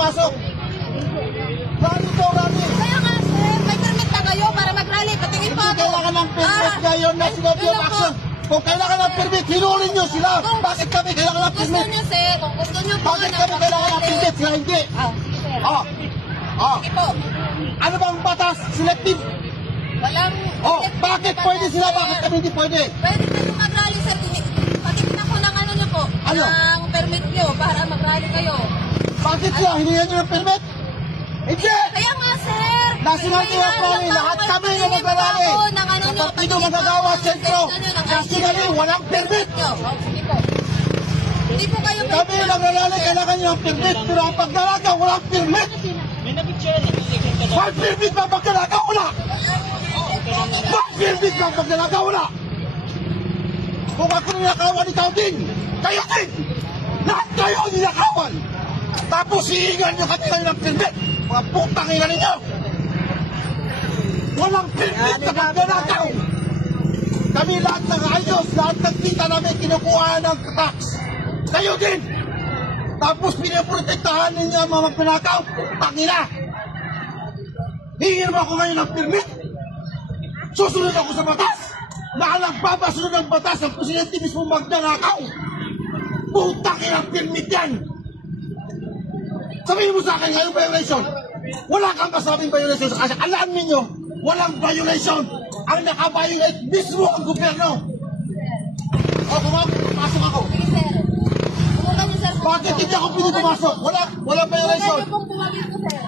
pumasok. Rally to, rally. Kaya nga, sir, may permit na kayo para mag-rally. Patingin pa Hindi ako. kailangan ng permit ngayon na sinabi yung action. Kung kailangan ng permit, hinulin nyo sila. Bakit kami kailangan ng Gusto permit? nyo, sir. Kung gusto nyo po Bakit kami kailangan ng permit? Sila hindi. Sige, sir. Sige po. Ano bang batas? Selective. Walang... Bakit pwede sila? Bakit kami hindi pwede? Pwede kayo mag-rally, sir. Patingin ako ng ano nyo po. Ano? Ng permit nyo para mag-rally kayo. Bakit sila? Hiningan nyo ng permit? Hindi! Kaya nga, sir. National Theatre, lahat kami na mag-rally. Sa Partido Manggagawa Sentro, nationally, walang permit. Sige po. Hindi po kayo may... Kami nag-rally, kailangan nyo ng permit, pero ang pagdalaga, walang permit. May permit ba pagdalaga? Wala. May permit ba pagdalaga? Wala. Kung ako ninakawan, ikaw din. Kayo din. Lahat kayo ninakawan. Tapos hihingan nyo kanila ng permit. Mga putang ina ninyo. Walang permit na pagdalagaw. Kami lahat ng ayos, lahat ng kita namin kinukuha ng tax. Kayo din. Tapos pinaprotektahan ninyo ang mga pinakaw. Pangina. Hingin mo ako ngayon ng permit. Susunod ako sa batas. Na nagpapasunod ng batas ang presidente mismo magnanakaw. Putang ina permit yan. Sabihin mo sa akin ngayon violation. Wala kang masabing violation sa kasi alam ninyo, walang violation. Ang nakabiolate mismo ang gobyerno. Pumasok ako. Sige, sir. Pumunta niyo, sir. Bakit hindi ako pwede pumasok? Walang violation. Pwede pong tumawid po, sir.